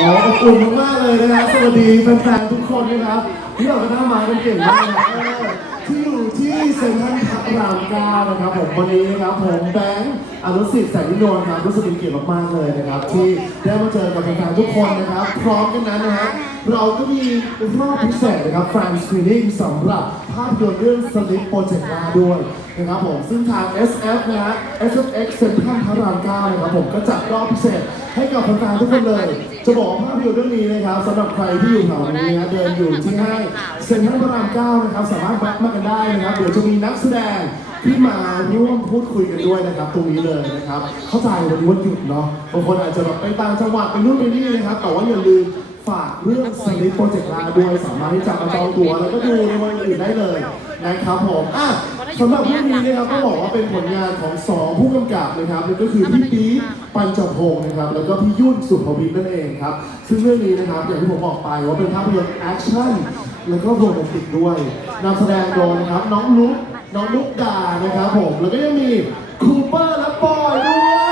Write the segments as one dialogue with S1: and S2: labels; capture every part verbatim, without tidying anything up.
S1: อบอุ่นมากๆเลยนะครับสวัสดีแฟนๆทุกคนนะครับที่เราหน้ามากันเก่งมากนะที่อยู่ที่เซ็นทรัลพระรามเก้านะครับผมวันนี้นะครับผมแบงค์อนุสิทธิ์แสงนิโนนครับรู้สึกเป็นเกียรติมากๆเลยนะครับที่ได้มาเจอกับแฟนๆทุกคนนะครับพร้อมกันนั้นนะฮะเราก็มีรอบพิเศษนะครับแฟนสกรีนิ่งสำหรับภาพยนตร์เรื่อง Sleep Project ด้วยนะครับผมซึ่งทาง เอส เอฟ นะฮะ เอส เอฟ เอ็กซ์ เซ็นทรัลพระรามเก้านะครับผมก็จัดรอบพิเศษให้กับแฟนๆทุกคนเลยจะบอกภาพยนตร์เรื่องนี้นะครับสำหรับใครที่อยู่แถวนี้นะเดินอยู่ที่ห้างเซ็นทรัลพระรามเก้านะครับสามารถแวะมากันได้นะครับเดี๋ยวจะมีนักแสดงที่มาร่วมพูดคุยกันด้วยนะครับตรงนี้เลยนะครับเข้าใจวันนี้วันหยุดเนาะบางคนอาจจะแบบไปต่างจังหวัดไปนู่นไปนี่นะครับแต่ว่าอย่าลืมฝากเรื่อง Sleep Project ลาด้วยสามารถที่จะมาจองตั๋วแล้วก็ดูในวันอื่นได้เลยนะครับผมอ่ะสำหรับเรื่องนี้นะครับก็บอกว่าเป็นผลงานของสองผู้กำกับนะครับนั่นก็คือพี่ปี๊ปัญจพงศ์นะครับแล้วก็พี่ยุ่นสุภวิทย์นั่นเองครับซึ่งเรื่องนี้นะครับอย่างที่ผมบอกไปว่าเป็นภาพยนตร์แอคชั่นแล้วก็โรแมนติกด้วยนำแสดงโดยนะครับน้องลุ๊กน้องลุ๊กดานะครับผมแล้วก็ยังมีคูเปอร์และปอยด้วย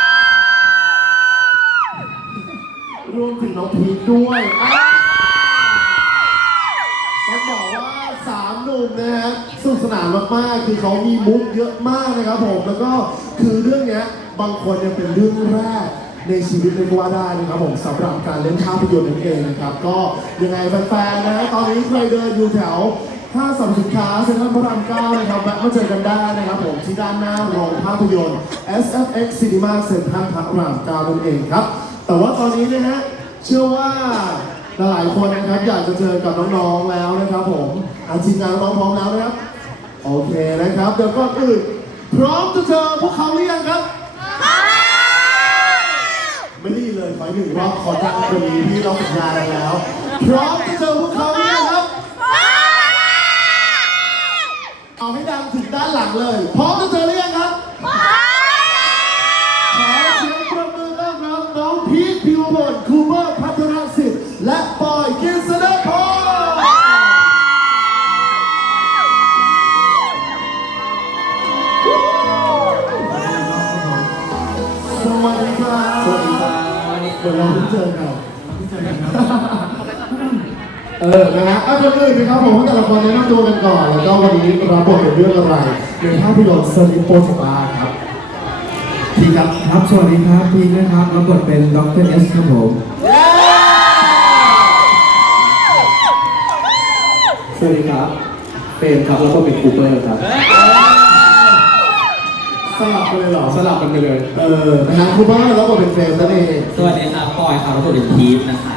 S1: รวมถึงน้องพีทด้วยต้องบอกว่าสามหนุ่มนะฮะสนุกสนานมากๆคือเขามีมุกเยอะมากนะครับผมแล้วก็คือเรื่องนี้บางคนยังเป็นเรื่องแรกในชีวิตเลยก็ว่าได้นะครับผมสำหรับการเล่นภาพยนตร์นั่นเองนะครับก็ยังไงแฟนๆนะฮะตอนนี้ใครเดินอยู่แถวห้างสรรพสินค้าเซ็นทรัลพระรามเก้านะครับแวะมาเจอกันได้นะครับผมที่ด้านหน้าโรงภาพยนตร์ เอส เอฟ เอ็กซ์ Cinema เซ็นทรัลพระรามเก้านั่นเองครับแต่ว่าตอนนี้นะฮะเชื่อว่าหลายคนนะครับอยากจะเจอกับน้องๆแล้วนะครับผมอาทีมงานน้องพร้อมแล้วนะครับโอเคนะครับเดี๋ยวก่อนอื่นพร้อมจะเจอพวกเขาหรือยังครับไม่รีเลยขอหนึ่งรอบขอจังคนนี้ที่เราสัญญากันแล้วพร้อมจะเจอพวกเขาหรือยังครับเอาให้ดังถึงด้านหลังเลยพร้อมจะเจอหรือยังครับขอเสียงปรบมือต้อนรับน้องพีทพิวพลคูเปอร์พัทรศิษฐ์และปอยกิษณพรสวัสดีครับสวัสดีครับเดี๋ยวเราเพิ่งเจอกันเออนะฮะอ่ะก่อนอื่นนะครับผมให้แต่ละคนแนะนำตัวกันก่อนแล้วก็วันนี้รับบทเป็นเรื่องอะไรในภาพยนตร์ Sleep Project ครับพีครับ
S2: ครับสวัสดีครับพีนะครับรับบทเป็นดรเอสครับผม
S1: สวัสดีครับเฟรมครับแล้วก็เป็นคูเปอร์ครับสลับกันเลยเหรอ
S2: สลับกันไปเลย
S1: เออนะฮะคูเปอร์แล้วก็เป็นเฟรมนั่นเอง
S3: สวัสดีครับปอยครับแล้วก็เป็นพีทนะคะ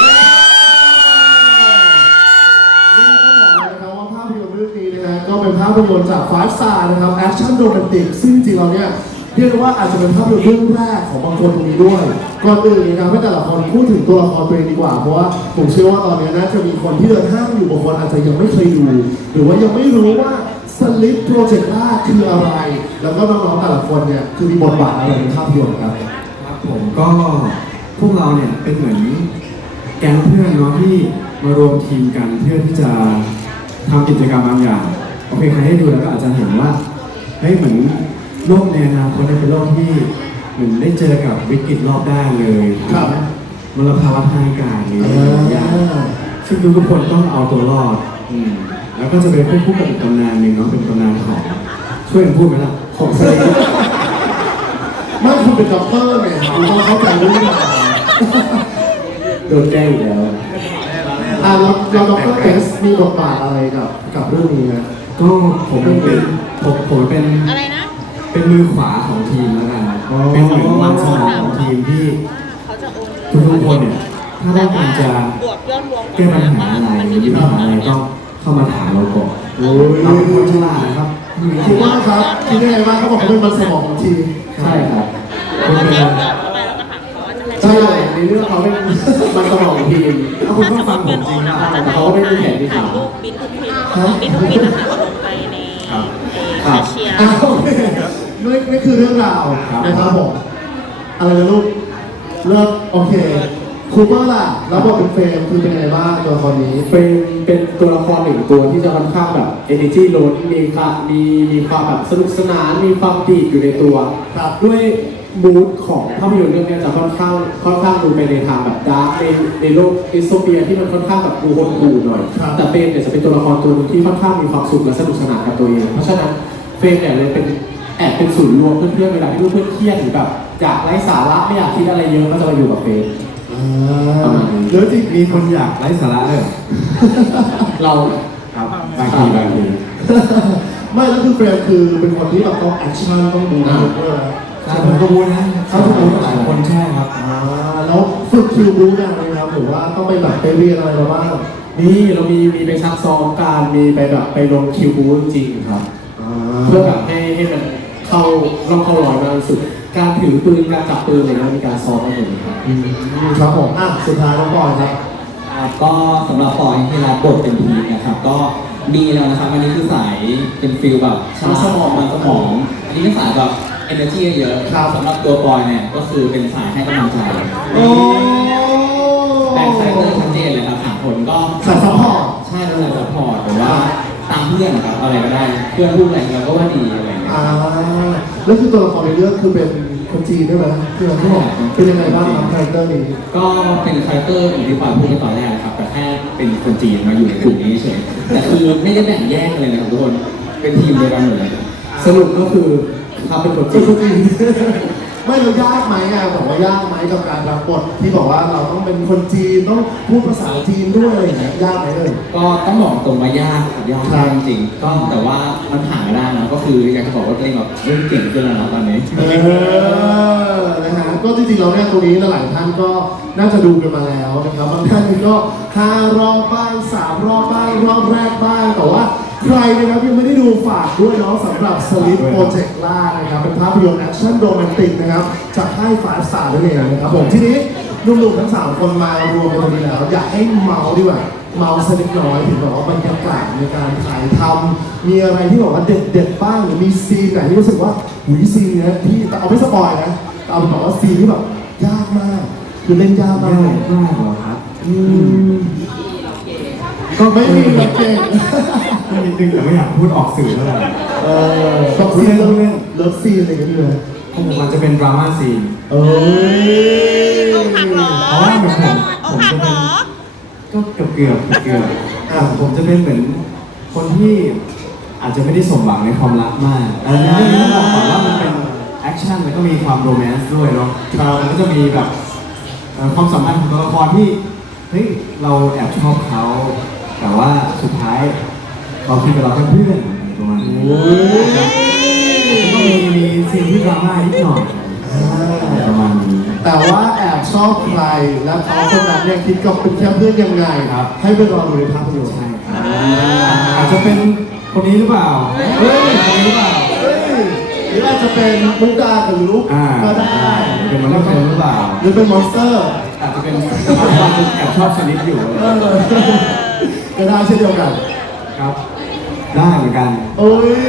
S1: นี่ก็บอกเลยนะครับว่าภาพยนตร์เรื่องนี้นะฮะก็เป็นภาพยนตร์จากไฟว์ สตาร์นะครับแอคชั่นโรแมนติกซึ่งจริงๆเราเนี่ยเรียกว่าอาจจะเป็นภาพยนตร์เรื่องแรกของบางคนตรงนี้ด้วยก่อนอื่นนะครับให้แต่ละคนพูดถึงตัวละครตัวเองดีกว่าเพราะว่าผมเชื่อว่าตอนนี้น่าจะมีคนที่เดินห้างอยู่บางคนอาจจะยังไม่เคยดูหรือว่ายังไม่รู้ว่า Sleep Project คืออะไรแล้วก็น้องๆแต่ละคนเนี่ยคือมีบทบาทอะไรในภาพยนตร์ครับ
S2: ครับผมก็พวกเราเนี่ยเป็นเหมือนแก๊งเพื่อนเนาะที่มารวมทีมกันเพื่อที่จะทำกิจกรรมบางอย่างโอเคใครให้ดูแล้วก็อาจจะเห็นว่าเฮ้ยเหมือนโลกในอนาคตเป็นโลกที่เหมือนได้เจอกับวิกฤตรอบด้านเลย
S1: ครับ
S2: มลภาวะทางอากาศนี่อย่างซึ่งทุกคนต้องเอาตัวรอดแล้วก็จะเป็นคู่คู่กับอีกตำนานหนึ่งเนาะเป็นตำนานของช่วยกันพูดไหมล่ะของสลิป
S1: ไม่คุณเป็นด็อกเตอร์ไงคุณต้องเข้าใจเรื่องนี้
S2: โดนแก้อยู่แล้ว
S1: อ่าเราเราด็อกเตอร์เอสมีบทบาทอะไรกับกับเรื่องนี้นะ
S2: ก็ผมเป็นผมผมเป็นอะไรนะเป็นมือขวาของทีมแล้วกันเป็นเหมือนมันสมองของทีมที่ทุกทุกคนเนี่ยถ้าต้องการจะแก้ปัญหาอะไรหรือมีปัญหาอะไรต้องเข้ามาถามเราก่อนเราเป็นคนฉลาดนะครับ
S1: คิดว่าครับคิดยังไงบ้างเขาบอกเขาเป็นมันสมองของทีม
S2: ใช่ครับเป็น
S1: ใช่ในเรื่องเขาเป็นมันสมองของทีม
S2: ถ้าคุณต้องฟังผมจริงนะเขาไม่มีแขนมีขา
S4: บินทุกบินบินทุกบินนะคะลงไปในแคชเชียร์
S1: นี่นี่คือเรื่องราวนะครับผมอะไรนะลูกเริ่มโอเคคูเปอร์ล่ะแล้วบทเป็นเฟรมคือเป็นไงบ้างตัวละครนี้
S2: เฟรมเป็นตัวละครหนึ่งตัวที่จะค่อนข้างแบบ energy ล้นมีค่ะมีมีความแบบสนุกสนานมีความดีดอยู่ในตัวด้วย
S5: มูดของภาพยนตร์เรื่องเนี้ยจะค่อนข้างค่อนข้างดูไปในทางแบบดาร์กในในโลกดิสโทเปียที่มันค่อนข้างแบบดูหดหู่หน่อย แต่เฟรมเนี่ยจะเป็นตัวละครตัวหนึงที่ค่อนข้างมีความสุขและสนุกสนานกับตัวเองเพราะฉะนั้นเฟรมเนี่ยเลยเป็นแอบเป็นศูนย์รวมเพื่อนๆเวลาที่เพื่อนๆเครียดหรือแบบอยากไร้สาระไม่อยากคิดอะไรเยอะก็จะมาอยู่กับเฟรม
S1: อ่าแล้วจริง
S2: มีคนอยากไร้สาระเลยเหรอ
S5: เรา
S2: ครับบางทีบางที
S1: ไม่แล้วคือเฟรมคือเป็นคนที่แบบต้องแอคชั่นต้องดูด้วยนะ
S2: ใช่ผมก็บูนะเขาจะบูหลายคนใช่ครับ
S1: อ่าแล้วฝึกคิวบู๊ยังไงครับหรือว่าต้องไปแบบไปเรียนอะไรมาบ้าง
S5: นี่เรามีมีไปซักซ้อมการมีไปแบบไปลงคิวบูจริงๆครับ
S1: อ่า
S5: เพื่อแบบให้ให้มันเข้าร่องเข้ารอยมากที่สุดการถือปืนการจับปืนอะไรเงี้ยมีการซ้อมมาหมดเลยครับ
S1: อืมครับผมอ่ะสุดท้ายน้องบอยครับ
S3: ครับก็สำหรับปอยที่รับบทเป็นพีทนะครับก็ดีแล้วนะครับอันนี้คือสายเป็นฟิลแบบชาร์จสมองมันสมองอันนี้เป็นสายแบบ energy เยอะ
S1: ครับ
S3: สำหรับตัวปอยเนี่ยก็คือเป็นสายให้กำลังใจ
S1: โอ้
S3: แบ่งคาแรคเตอร์ชัดเจนเลยครับสามคนก็
S1: สายซัพพอร์ต
S3: ใช่เป็นสายซัพพอร์ตหรือว่าตามเพื่อนนะครับอะไรก็ได้เพื่อนพูดอะไรเราก็ว่าดีอะไรอย่างเงี้ย
S1: อ่าแล้วคือตัวละครในเรื่องคือเป็นคนจีนด้วยไหมคือเราที่บอกเป็นยังไงบ้างครับคาแรคเตอร์นี้
S3: ก็เป็นคาแรคเตอร์อย่างที่ปอยพูดไปตอนแรกนะครับแต่แค่เป็นคนจีนมาอยู่ในกลุ่มนี้เฉยแต่คือไม่ได้แบ่งแยกกันเลยนะครับทุกคนเป็นทีมเดียวกันหมดเลย
S5: สรุปก็คือเขาเป็นคน
S1: จ
S5: จี
S1: ริ
S5: น
S1: งจริงไม่เรายากไหมอ่ะบอกว่ายากไหมกับการรับบทที่บอกว่าเราต้องเป็นคนจีนต้องพูดภาษาจีนด้วยอะไรอย่างเงี้ยยากไหมเลย
S3: ก็ต้องบอกตรงว่ายากครับยาก
S1: ครับ
S3: จริงๆก็แต่ว่ามันผ่านมาได้นะก็คืออยากจะบอกว่าตัวเองแบบเริ่มเก่งขึ้นแล้วนะตอนนี้
S1: เออนะฮะก็จริงๆเราเนี่ยตรงนี้หลายๆท่านก็น่าจะดูกันมาแล้วนะครับบางท่านก็ห้ารอบบ้างสามรอบบ้างรอบแรกบ้างแต่ว่าใครนะครับยังไม่ได้ดูฝากด้วยเนาะสำหรับสลิปโปรเจกต์ล่านะครับเป็นภาพยนตร์แอคชั่นโรแมนติกนะครับจากค่ายฟ้าสตาร์นั่นเองนะครับผมทีนี้หนุ่มๆทั้งสามคนมารวมกันตรงนี้แล้วอยากให้เมาส์ดีกว่าเมาส์สักเล็กน้อยถึงแบบว่าบรรยากาศในการถ่ายทำมีอะไรที่แบบว่าเด็ดๆบ้างหรือมีซีนไหนที่รู้สึกว่าหุยซีนเนี้ยที่แต่เอาไม่สปอยนะแต่เอาเป็นแบบว่าซีนที่แบบยากมากคือเล่นยากมาก
S2: ง่ายมากเหรอครับ
S1: อืมก็ไม่มีแบบเก่ง
S2: ไม่นิดนึงแต่ไม่อยากพูดออกสื่อเท่าไหร่
S1: เออแบบซีนเลิฟเลิฟซีนอะไรกันเลย
S2: ของผมอาจจะเป็นดราม่าซีน
S1: เอ้ย
S4: อกหักเหรอ
S2: เพราะว่าเหมือนผม
S4: อกหักเหรอ
S2: ก็เกือบเกือบเกือบอ่ะผมจะเป็นเหมือนคนที่อาจจะไม่ได้สมหวังในความรักมากแต่ในเรื่องนี้ต้องบอกก่อนว่ามันเป็นแอคชั่นแล้วก็มีความโรแมนต์ด้วยเนาะมันก็จะมีแบบเอ่อความสัมพันธ์ของตัวละครที่เฮ้ยเราแอบชอบเขาแต่ว่าสุดท้ายเราคิดกับเราเป็นเพื่อนอะไรประมาณนี้ก็มีมีซีนที่ดราม่านิดหน่อยอะไรประมาณนี้
S1: แต่ว่าแอบชอบใครและเขาคนนั้นเนี่ยคิดกับเป็นแค่เพื่อนยังไง
S2: ครับ
S1: ให้ไปรอดูในภาพยนตร์
S2: ใช่ครับอาจจะเป็นคนนี้หรือเปล่าเฮ้ยคนนี้หรือเปล่า
S1: เฮ้ยหรืออาจจะเป็นมุกดากับลุก
S2: อ่า
S1: ก็ได้
S2: เป็นมันเรื่องหรือเปล่า
S1: หรือเป็นมอนสเตอร์
S2: อาจจะเป็นแอบชอบชนิดอยู่
S1: เออก็ได้เช่นเดียวกัน
S2: ครับ ได้เหมือนกัน
S1: โอ้ย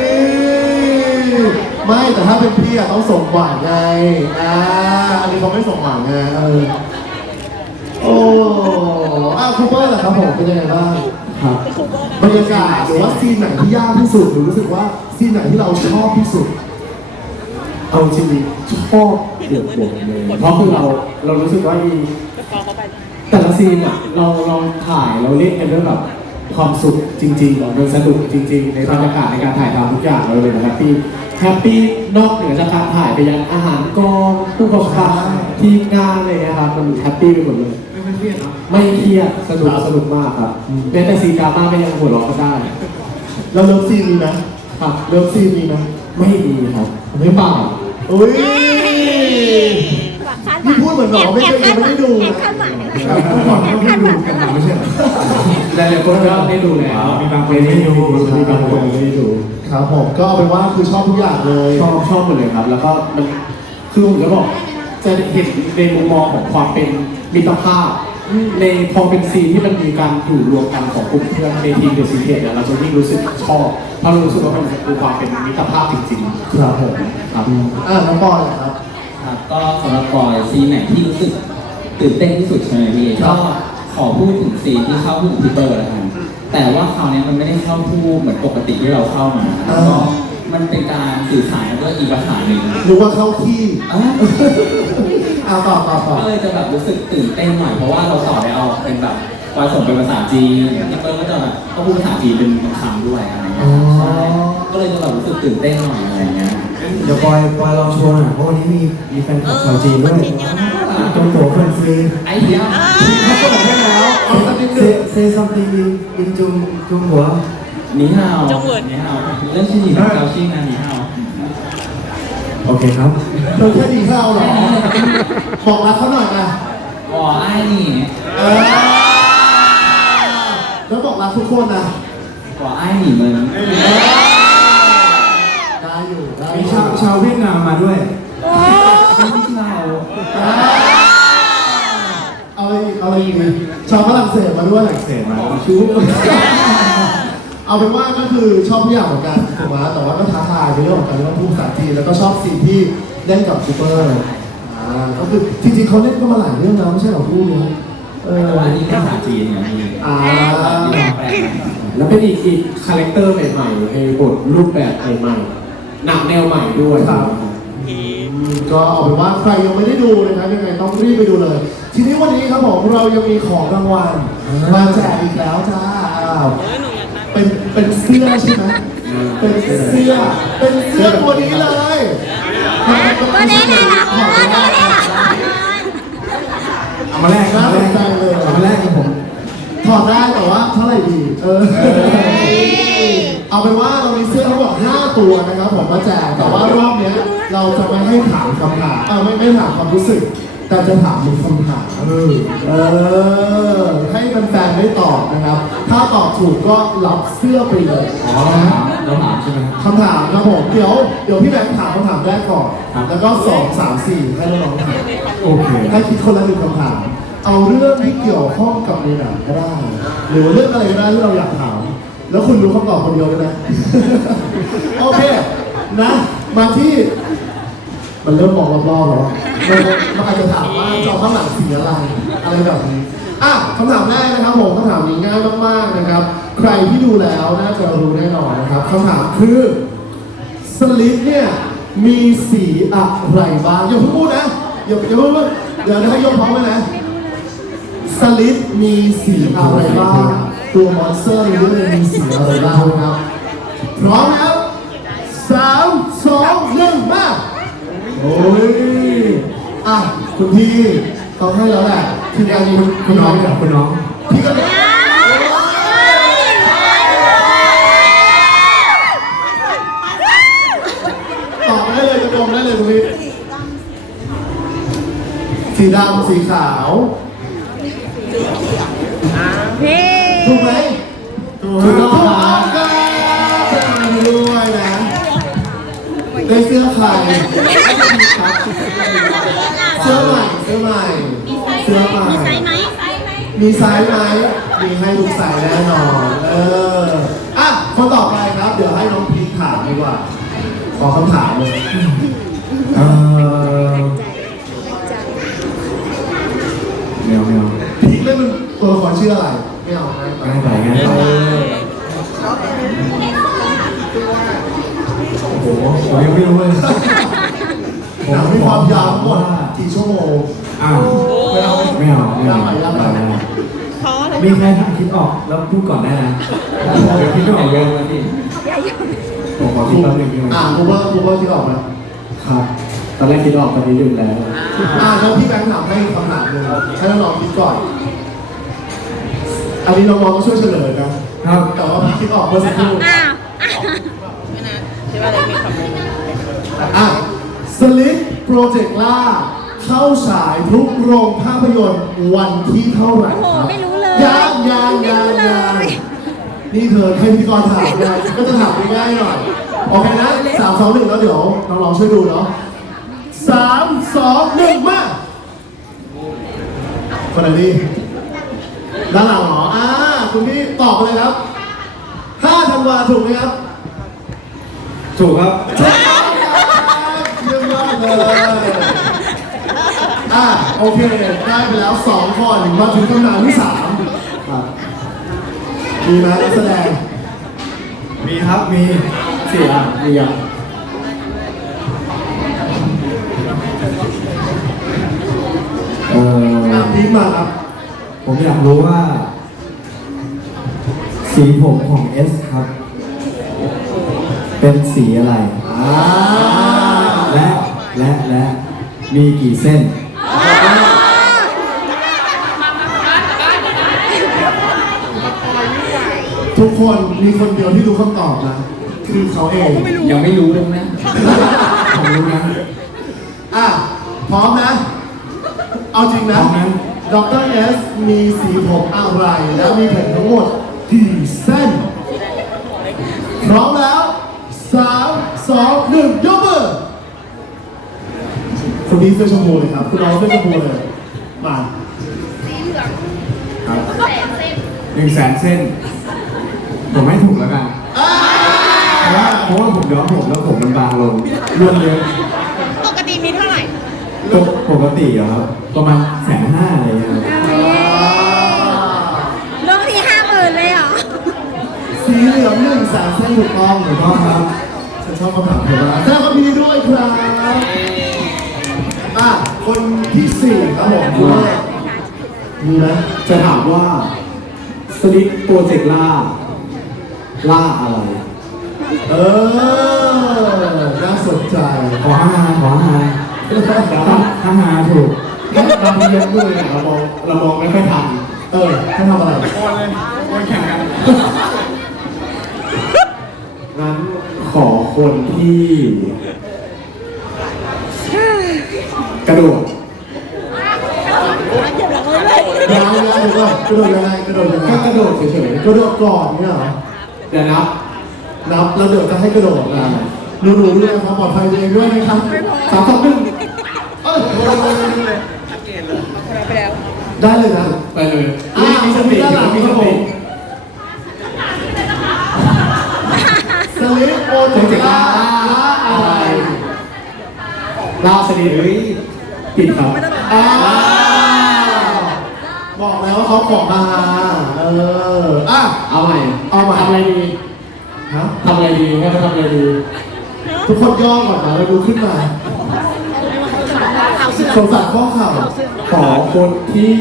S1: ไม่แต่ถ้าเป็นพี่อะต้องส่งหวานไงอ่าอันนี้เขาไม่ส่งหวานไงเออโอ้อ้าวคูเปอร์ล่ะครับผมเป็นยังไงบ้าง
S2: ครับ
S1: บรรยากาศหรือว่าซีนไหนที่ยากที่สุดหรือรู้สึกว่าซีนไหนที่เราชอบที่สุด
S5: เอาจริงๆชอบเดือดบทเลยเพราะคือเราเรารู้สึกว่าอี
S4: จะฟ้องเขาไป
S5: แต่ละซีนอ่ะเราเราถ่ายเราเล่นกันด้วยแบบความสุขจริงๆเราสนุกจริง ๆ ในบรรยากาศในการถ่ายทำทุกอย่างเราเลยนะแฮปปี้แฮปปี้นอกเหนือจากการถ่ายไปยังอาหารกองผู้กำกับทีมงานอะไรเลยนะครับมันแฮปปี้ไปหมดเลย
S2: ไม่เครียดเนาะ
S5: ไม่เครียดสนุกสนุกมากครับแม้แต่ซีนดราม่าก็ยังหัวเราะก็ได้
S1: แล้วเลิฟซีนมีไหม
S5: ครับ
S1: เลิฟซีนมีไหม
S5: ไม่มีครับไม่เปล่า
S1: อุ้ย
S4: คาดห
S1: นี่
S4: วัง
S1: พูดเหมือนแบบว่าไม่เคยยังไม่ได้ดู
S4: แอ
S1: นะ
S4: บคาดหวังนะคะ
S1: ครับทุกคนก็ไม่ดูกันนะไม่ใช่เหรอ
S5: หลายๆคนก็ได้ดูแล้ว
S2: มีบางคนไม่ดู
S5: มีบางคนไม่ได้ดู
S1: ครับผมก็เอาเป็นว่าคือชอบทุกอย่างเลย
S5: ชอบชอบหมดเลยครับ แล้วก็มันคือผมจะบอกจะเห็นในมุมมองของความเป็นมิตรภาพในพอเป็นซีนที่มันมีการอยู่รวมกันของกลุ่มเพื่อนในทีมเดอะซีเทสเนี่ยเราจะยิ่งรู้สึกชอบเพราะเรารู้สึกว่ามันคือความเป็นมิตรภาพจริงๆ
S1: ครับผม
S5: ครับ
S1: อ่าน้องบอยนะครับ
S3: ครับก็สำหรับปอยซีนไหนที่รู้สึกตื่นเต้นที่สุดใช่ไหมพี่
S1: ครั
S3: ก็
S1: บ
S3: ขอพูดถึงซีนที่เข้าพูดถึงพีเตอร์แล้วกันแต่ว่าคราวนี้มันไม่ได้เข้าพูดเหมือนปกติที่เราเข้ามาแล้วก็มันเป็นการสื่อสารด้วยอีกภาษาหนึ่ง
S1: รู้ว่าเข้าที่
S3: อ่ะ
S1: อ่าต่อต่อต่อ
S3: ก็เลยจะแบบรู้สึกตื่นเต้นหน่อยเพราะว่าเราสอบได้เอาเป็นแบบผสมเป็นภาษาจีนพี่เปิ้ลก็จะแบบก็พูดภาษาจีนเป็นบางคำด้วยอะไรเงี้ยใช่ก็เลยจะแบบรู้สึกตื่นเต้นหน่อยอะไรเงี้ย
S2: เดี๋ยวปอยปอยลองโชว์หน่อยเพราะวันนี้มีมีแฟนคลับชาวจีนด้วย
S4: จีนเยอะนะ
S2: จงโหแฟนซี
S3: ไอ้เหี้ย
S1: เขาเปิดให้แล้วเอาสักนิด
S2: เซ
S1: นึง
S2: เซซัมติงอินอินจุงจุงหัว
S3: หนีห่าว
S4: จงเหวิน
S3: หนีห่าวเรื่องชื่อหนีเกาชิ่งนะหนีห่าว
S2: โอเคครับ
S1: เธอแค่ดีข้าวเหรอบอกรักเขาหน่อยนะ
S3: อ๋อไอ้นี่
S1: เออแล้วบอกรักทุกคนนะ
S3: อ๋อไอ้หนีมึง
S1: ได้อยู่ได้อ
S2: มี
S1: ยู่
S2: ชาวชาวเวียดนามมาด้วย
S3: ไม่ใช่เรา
S1: เอาอะไรอีกเอาอะไรอีกชาวฝรั่งเศสมาด้วย
S2: เสร็จมา
S1: ชู เอาเป็นว่าก็คือชอบทุกอย่างเหมือนกันถูกไหมแต่ว่าก็ท้าทายในเรื่องของการเล่นพูดภาษาจีนแล้วก็ชอบซีนที่เล่นกับซูเปอร์อ่าก็คือจริงๆเขาเล่นก็มาหลายเรื่องแล้วไม่ใช่เหรอพูดเนี่ยเออ
S3: แต่ว่าอันนี้เป็นภาษาจีนเนี่ยมี
S1: อ่า
S3: มีลองแปลไหม
S5: แล้วเป็นอีกอีกคาแรคเตอร์ใหม่ๆในบทรูปแบบใหม่ๆหนักแนวใหม่ด้วยครับ
S1: ก็เอาเป็นว่าใครยังไม่ได้ดูนะครับยังไงต้องรีบไปดูเลย ทีนี้วันนี้ครับผมเรายังมีของรางวัลมาแจกอีกแล้วจ้าอ้าว
S4: เออหนูอยากได้
S1: เป็นเป็นเสื้อใช่ไหมเป็นเสื้อเป็นเสื้อตัวนี้เลย
S6: ตัวนี้เลยนะตัวนี้เลยนะ
S2: เอามาแลกเอามาแลกเอามาแลกกับผม
S1: ถอดได้แต่ว่าเท่าไหร่ดีเออเอาเป็นว่าเรามีเสื้อทั้งหมดห้าตัวนะครับผมมาแจกแต่ว่ารอบเนี้ยเราจะไม่ให้ถามคำถามเออไม่ไม่ถามความรู้สึก แต่จะถามมีคำถามเออเออให้แฟนๆได้ตอบนะครับ ถ้าตอบถูกก็รับเสื้อไปเลย
S2: อ๋อ
S1: นะ
S2: เราถามใช่ไหมครับ
S1: คำถามครับผมเดี๋ยวเดี๋ยวพี่แบงค์ถามคำถามแรกก่อน
S2: ครับ
S1: แล้วก็สองสามสี่ให้น้องๆถาม
S2: โอเค
S1: ให้คิดคนละหนึ่งคำถาม เอาเรื่องที่เกี่ยวข้องกับในหนังก็ได้ หรือว่าเรื่องอะไรก็ได้ที่เราอยากถาม แล้วคุณรู้คำตอบคนเดียวเลยนะ โอเค นะ มาที่ มันเริ่มมองรอบๆแล้วอะมันมันอาจจะถามว่าจอข้างหลังสีอะไร อะไรแบบนี้ อ่ะคำถามแรกนะครับผมคำถามนี้ง่ายมากๆนะครับ ใครที่ดูแล้วน่าจะรู้แน่นอนนะครับคำถามคือ สลิปเนี่ยมีสีอะไรบ้างอย่าเพิ่งพูดนะอย่าอย่าเพิ่งพูดเดี๋ยวให้ยกพร้อมกันนะสลิปมีสีอะไรบ้างตัวมอนสเตอร์ในเรื่องมีสีอะไรบ้างครับพร้อมแล้วสามสองหนึ่งมาโอ้ยอ่ะคุณพี่ต้องให้แล้วแหละทีมงานนี้
S2: คุณน้องกับคุณน้อง
S1: พี่ก็ตอบได้เลยจะตรงได้เลยตรงนี้สีดำสีขาว
S4: พี่
S1: ถูกไหมถูกต้องครับจะมีด้วยนะได้เสื้อใครเสื้อใหม่เสื้อใหม่เสื้อใหม่
S6: มีไซส์ไหม
S1: มีไซส์ไหมมีให้ทุกไซส์แน่นอนเอออ่ะคนต่อไปครับ เดี๋ยวให้น้องพีถามดีกว่าขอคำถามเลย
S2: เอ่อแมวแมว
S1: พีเล่นเป็นตัวละครชื่ออะไรไม่เอาไม่ไป
S2: ง่ายไปง่ายไปโอ้โหผมยังไม่รู้เลย
S1: หนังมีความยาวทั้งหมดกี่ชั่วโมง
S2: อ้าว
S1: ไม่เอา
S2: ไม่เอาไม่เอา
S1: ยาวไปยาวไป
S2: ไม่เอา
S4: ท้อเลย
S2: มีใครคิดออกแล้วพูดก่อนได้นะเดี๋ยวคิดไม่ออกเลยนะพี่ผมขอคิดแป๊บนึงได้ไหม
S1: อ่าคูเบอร์คูเบอร์คิดออกไหม
S5: ครับตอนแรกคิดออกตอนนี้ลืมแล้ว
S1: อ่าแล้วพี่แบงค์ถามให้คำถามหนึ่งให้น้องๆคิดก่อน อันนี้น้องๆก็ช่วยเฉลยนะครับ แต่ว่าพี่คิดออกเมื่อสักครู่
S6: อ้าว
S4: ไม่นะคิดว่าอะไรมีคำนึง
S1: อ่ะสลิปโปรเจกต์ล่าเข้าฉายทุกโรงภาพยนตร์วันที่เท่าไหร่
S6: โอ้โห
S1: ครับ
S6: ไม่รู้เลย
S1: ยังยังยังยังนี่เธอให้พิธีกรถามไงก็จะถามง่ายๆหน่อย โอเคนะสามสองหนึ่งแล้วเดี๋ยวน้องๆช่วยดูเนาะสามสองหนึ่งมาคนไหนดีด้านหลังเหรออ่าคุณพี่ตอบไปเลยครับห้าธันวาถูกไหมครับ
S2: ถูกครับ
S1: ถูกต้องครับเยี่ยมมากเลยอ่ะโอเคได้ไปแล้วสองข้อหนึ่งมาถึงคำถามที่สามครับมีไหมนักแสดง
S2: มีครับมี
S5: เสียเรียง
S1: พีคมาครับ
S2: ผมอยากรู้ว่า สีผมของเอสครับ เป็นสีอะไร
S1: อ่า
S2: และและและมีกี่เส้น
S1: ทุกคนมีคนเดียวที่รู้คำตอบนะ คือเขาเอง
S3: ยังไม่รู้เลยนะ
S2: ผมรู้นะ
S1: อ่ะ พร้อมนะ เอาจริงนะ
S2: พร้อมนะ
S1: ดรเอสมีสีผมอะไร และมีผมทั้งหมดกี่เส้น พร้อมแล้วสามสองหนึ่งยกมือคนนี้เสื้อชมพูเลยครับ คุณน้องเสื้อชมพูเลย มา
S2: ครับหนึ่งแสนเส้น ผมไม่ถูกแล้วกัน เพราะว่าเพราะว่าผมย้อมผมแล้วผมมันบางลงรวมเยอะ
S4: ปกติมีเท่าไหร่
S2: ปกปกติเหรอครับ ประมาณแสนห้าอะไรอย่างเงี้ยครับ
S6: ลงที่ห้าหมื่นเลยเหรอ
S1: สีเหลืองหนึ่งแสนเส้นถูกต้องถูกต้องครับ ฉันชอบคำถามเธอมากแสดงความยินดีด้วยครับ อ่ะ คนที่สี่ครับผมคุณแม่มีไหม
S5: จะถามว่าสลิปโปรเจกต์ล่าล่าอะไร
S1: เออ น่าสนใจ
S2: ขอห้าฮาขอห้าฮาห้าฮาถูก
S5: บางทียกมือเนี่ยเรามองเรามองไม่ค่อยทัน
S1: เออให้ทำอะไร
S5: งั้นขอคนที่ กระโดด
S1: ยังยังเดี๋ยวก่อนกระโดดยังไงกระโดดยังไง
S5: ก็กระโดดเฉย
S1: กระโดดก่อนเนี่ยเหรอ
S5: ๆเดี๋ยวนับ
S1: นับแล้วเดี๋ยวจะให้กระโดดนะรู้รู้เรื่องความปลอดภัยตัวเองด้วยนะครับ
S5: สามสองหนึ่ง
S1: เอ้ยได้เลยนะ
S5: ไปเลย
S1: อ่า
S5: มีสติ
S1: ด้านหลัง
S5: มี
S1: ค
S5: ส
S1: รับผ
S5: ติ
S1: มสลิปโปรเจกต์ล่าอะไร
S5: ล่าสลิปผิดครับ
S1: อ่าบอกแล้วว่าเขาของมาเอออ่ะ
S5: เอาใหม่
S1: เอาใหม่
S5: ทำอะไรดี
S1: ฮะ
S5: ทำอะไรดีให้เขาทำอะไรดี
S1: ทุกคนย่อก่อนนะแล้วดูขึ้นมาสงสารข้อเข่า
S5: ขอคนที่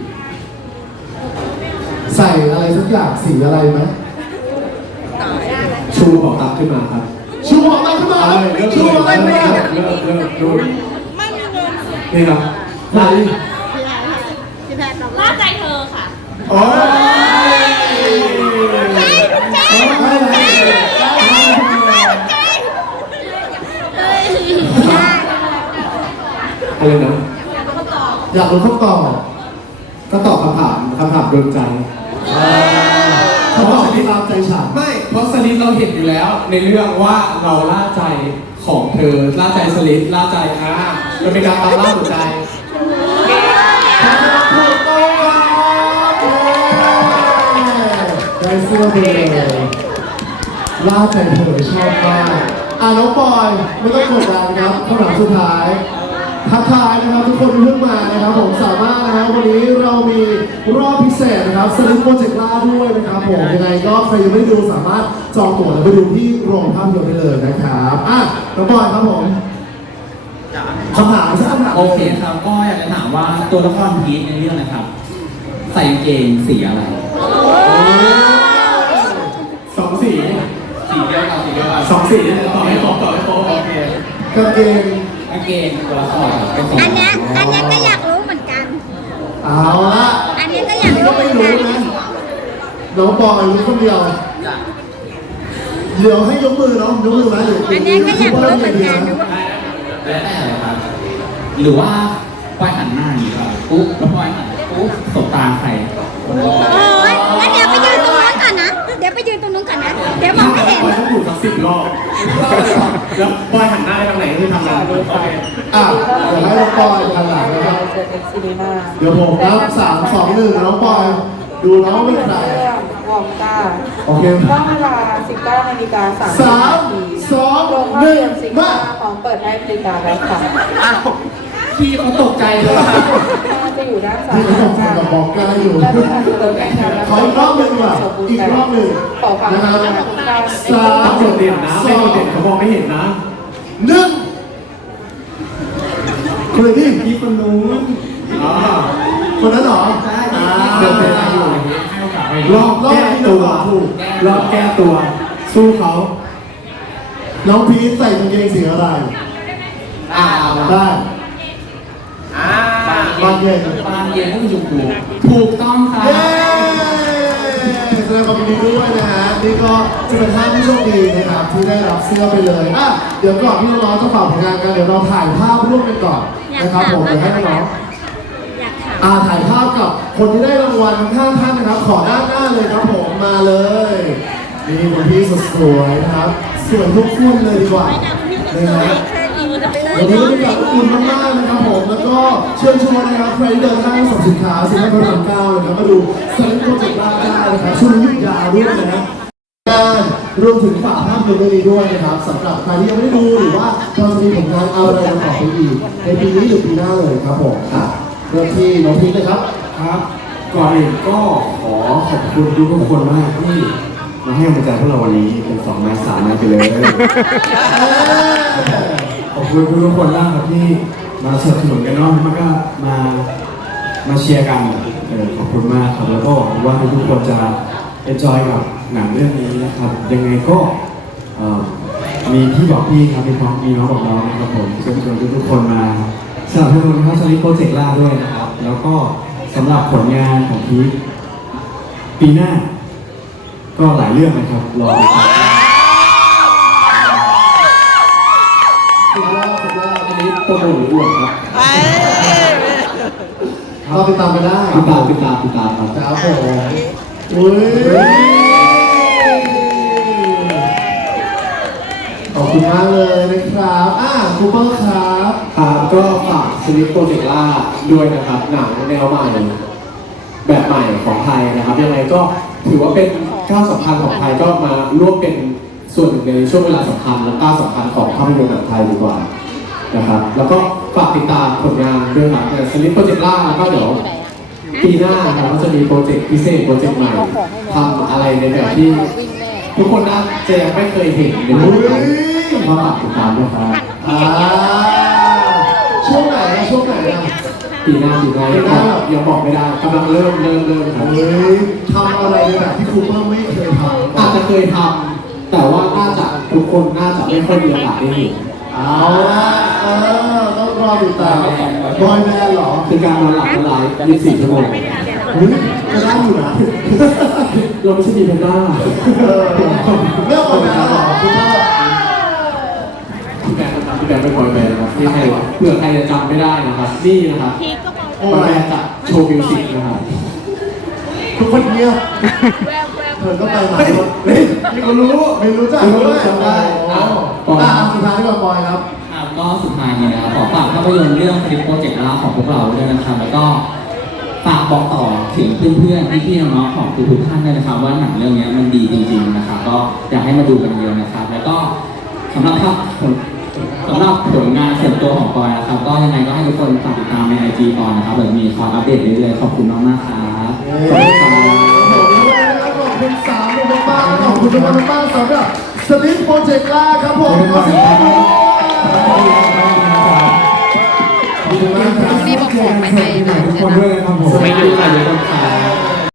S1: ใส่อะไรสักอย่างสีอะไรไหม
S5: ชูของตักขึ้นมาครับ
S1: ชูบอกอะไรขึ้นมา
S5: เอาเลยเริ่ม
S1: ชูบอกอะไรขึ้นมา
S5: เริ่มเริ่มดูนี่ครับ
S1: ไหน
S4: ล่าใจเธอค่ะ
S1: โอ้ยไม่ไหน
S5: อะไรนะ
S1: อยากรู้คำตอบ
S5: ก็ตอบคำถามคำถามโดนใจ
S1: คำตอบที่ตามใจฉัน
S5: ไม่ เพราะสลิปเราเห็นอยู่แล้ว ในเรื่องว่าเราล่าใจของเธอ ล่าใจสลิปล่าใจอ่ามันเป็นการตามล่าหัวใจ
S1: ถูกต้องครับได้เสื้อไปเลยล่าใจเธอชอบมากอ่ะน้องปอยไม่ต้องกดดันครับคำถามสุดท้ายทักทายนะครับทุกคนที่เพิ่งมานะครับผมสามารถนะครับวันนี้เรามีรอบพิเศษนะครับสลิปโปรเจกต์ล่าด้วยนะครับผมยังไงก็ใครยังไม่ได้ดูสามารถจองตั๋วแล้วไปดูที่โรงภาพยนตร์ได้เลยนะครับอ่ะน้องปอยครับผมคำถามสักคำถาม
S3: โอเคครับ ก็อยากจะถามว่าตัวละครพีทในเรื่องนะครับ ใส่กางเกงสีอะไร
S5: สองสี
S3: สีเดียวกันสีเดียวกัน
S5: สองสีต่อให้ครบต่อให้ครบโอเค
S1: กางเกง
S3: กางเกงตัวละครเป็นสี
S6: อันเนี้ยอันเนี้ยก็อยากรู้เหมือนกัน
S1: เอาละ
S6: อันเนี้ยก็อยาก
S1: นี่
S6: รู้
S1: ก็
S6: เหมื
S1: ไม่
S6: อนกั
S1: รู้
S6: น
S1: นะน้องปอยรู้คนเดียวเดี๋ยวให้ยกมือเนาะยกมือไหมหรือ
S6: อันเนี้ยก็อยากรู้เหมือนกันนะว่า
S3: แล้วแต่เลยครับ หรือว่าปล่อยหันหน้าอย่างนี้ก่อนปุ๊บแล้วปล่อยหันปุ๊บสบตาใครคนนั้น
S6: โอ้ยงั้นเดี๋ยวไปยืนตรงนู้นก่อนนะ เดี๋ยวไปยืนตรงนู้นก่อนนะ เดี๋ยวมองไม่เห็น
S5: บอยต้องถูกสักสิบรอบแล้วบอยหันหน้าไปทางไหนคือทางนั้นโอเค
S1: อ่ะเดี๋ยวให้น้องปอยทันหลังนะครับ
S7: เจ็ดเอ็กซิลีนา
S1: เดี๋ยวผมนับสามสองหนึ่งน้องปอยดูน้องเป็นใคร
S7: เรื่องวอมก้า
S1: โอเค
S7: ช่วงเวลา สิบเก้านาฬิกาสามสิบ
S1: สาม
S7: นาที
S1: สอง
S7: โรงภา
S1: ห
S7: พ
S1: นึ่ง
S7: ยนตร์สิง
S1: มา
S7: ห์พร้อมเปิดให้บริการแล้วค่ะ
S5: พี่เขาตกใจเลย
S7: น่าจะอยู่ด้านซ้าย
S1: ที่เขาบอกกับบอกกาอยู่
S7: และที่ทางเดินไปทาง
S1: ขออีกรอบหนึ่งดีกว่าอีกรอบหนึ่ง
S7: ขอความ
S1: นะ
S7: ก
S1: ค
S7: รุ
S1: รับ
S7: ณาทุกท่าน
S1: สาม
S5: ต้องโดดเด่นนะไม่โดดเด่นเขามองไม่เห็นนะ
S1: หนึ่งคุณเลยที่
S2: พี่คนนู้น
S5: อ่า
S1: คนนั้นเหรอ
S3: ใช่
S1: อ่า
S5: เดินไปได้อยู่อย่างนี้รอบแก้ตัวรอบแก้ตัวสู้เขา
S1: น้องพีทใส่กางเกงสีอะไร
S3: อ่า
S1: ได้
S3: อ่า
S1: บานเย็น
S3: บานเย็นก็คือชมพูถูกต้องครับ
S1: เย้แสดงความยินดีด้วยนะฮะนี่ก็จะเป็นท่านผู้โชคดีนะครับที่ได้รับเสื้อไปเลยอ่ะเดี๋ยวก่อนที่น้องๆจะฝากผลงานกันเดี๋ยวเราถ่ายภาพร่วมกันก่อนนะครับผมเดี๋ยวให้น้องๆ
S6: อยากถาม
S1: อ่าถ่ายภาพกับคนที่ได้รางวัลทั้งห้าท่านนะครับ ขอด้านหน้าเลยครับผมมาเลยนี่คุณพี่สุดสวยนะครับสวยทุกคนเลยดีกว่านะฮะวันนี้เป็นแบบอุ่นมากๆนะครับผมแล้วก็เชิญชวนนะครับใครที่เดินห้างสรรพสินค้าสินค้าพระรามเก้านะครับมาดูเซ็นโปรเจกต์ลาได้นะครับช่วงนี้หยุดยาวด้วยนะ รวมถึงฝากภาพยนตร์เรื่องนี้ด้วยนะครับสำหรับใครที่ยังไม่ได้ดูหรือว่าเราจะมีผลงานอะไรมาต่อไปอีกในปีนี้หรือปีหน้าเลยครับผมอ่ะเริ่มที่น้องพีคเลยครับ
S2: ครับ ก่อนอื่นก็ขอขอบคุณทุกคนมากที่มาให้กำลังใจพวกเราวันนี้เป็นสองไม้สามไม้ไปเลย ขอบคุณทุกคนมากครับที่มาสนับสนุนกันเนาะแล้วก็มามาเชียร์กันเออขอบคุณมากครับแล้วก็หวังว่าทุกคนจะ enjoy กับหนังเรื่องนี้นะครับ ยังไงก็เอ่อมีพี่บอกพี่ครับมีน้องมีน้องบอกน้องนะครับผมเชิญชวนทุกๆคนมาสนับสนุนครับสลิปโปรเจกต์ล่าด้วยนะครับ แล้วก็สำหรับผลงานของพีคปีหน้า ก็หลายเรื่องนะครับรอติดตาม
S1: สุดยอดสุดยอด
S5: อันนี้โปรโมทหรืออวดครับ
S1: เราติดตามไปได้
S5: ติดตามติดตามติดตามครับ
S1: ครับผมอุ้ยขอบคุณมากเลยนะครับอ่ะคูเปอร์ครับ
S5: ครับก็ฝากสลิปโปรเจกต์ล่าด้วยนะครับหนังแนวใหม่แบบใหม่ของไทยนะครับยังไงก็ถือว่าเป็นก้าวสำคัญของไทยก็มาร่วมเป็นส่วนหนึ่งในช่วงเวลาสำคัญและก้าวสำคัญของภาพยนตร์หนังไทยดีกว่านะครับแล้วก็ฝากติดตามผลงานด้วยครับสลิปโปรเจกต์ล่าแล้วก็เดี๋ยวปีหน้าครับก็จะมีโปรเจกต์พิเศษโปรเจกต์ใหม่ทำอะไรในแบบที่ทุกคนน่าจะยังไม่เคยเห็นในรูปแบบก็ฝากติดตามด้วยครับ
S1: อ่าช่วงไหนอะช่วงไหนอะ
S5: ปีหน้าปีหน้ายังบอกยังบอกไม่ได้กำลังเริ่มเริ่มเริ่มครับ
S1: เฮ้ยทำอะไรในแบบที่คูเปอร์ไม่เคยทำ
S5: อาจจะเคยทำแต่ว่าน่าจะทุกคนน่าจะไม่ค่อยมีโอกาสได้เห็น
S1: เอาละเออต้องรอติดตามบอยแบนด์เหรอ
S5: คือการนอนหลับละลายยี่สิบสี่ชั่วโมง
S1: เฮ้ยก็ได้อยู่นะ
S5: เราไม่ใช่มีเพนด้า
S1: เออเรื่องบอยแบนด์แล้วเหรอคูเปอร์
S5: พี่แบงค์นะครับพี่แบงค์เป็นบอยแบนด์นะครับที่ใครเผื่อใครจะจำไม่ได้นะครับ นี่นะครับ
S4: พีคก็บอก
S1: โอ้
S5: บอย
S1: ย
S5: แบนด์จากโชว์มิวสิกนะครับ
S1: ทุกคนเงียบเธอก็ไปมาเฮ้ยนี่ก็รู้ไม่รู้จักด้วย
S5: จำได้
S1: อ๋อ
S5: ปอย
S1: อ่ะสุดท้ายที่เราบอยครับ
S3: ครับก็สุดท้ายนี้นะครับขอฝากภาพยนตร์เรื่องคลิปโปรเจกต์ล่าของพวกเราด้วยนะครับแล้วก็ฝากบอกต่อถึงเพื่อนๆพี่ๆน้องๆของทุกๆท่านด้วยนะครับว่าหนังเรื่องนี้มันดีจริงๆนะครับก็อยากให้มาดูกันเยอะนะครับ แล้วก็สำหรับภาพผลสำหรับผลงานส่วนตัวของปอยนะครับก็ยังไงก็ให้ทุกคนฝากติดตามในไอจีปอยนะครับเดี๋ยวมีคอยอัปเดตเรื่อยๆขอบคุณมากๆครับขอบคุณครับ
S1: ขอบคุณสามคนมากๆขอบคุณทุกคนมากๆสำหรับสลิปโปรเจกต์ล่าครับผมขอเสียงปรบมือขอบคุณมากครับ
S2: นี่บอกผมไปไหนทุกคนด้วยนะครับผม
S5: ไม่อยู่ใครเลยต้องขาย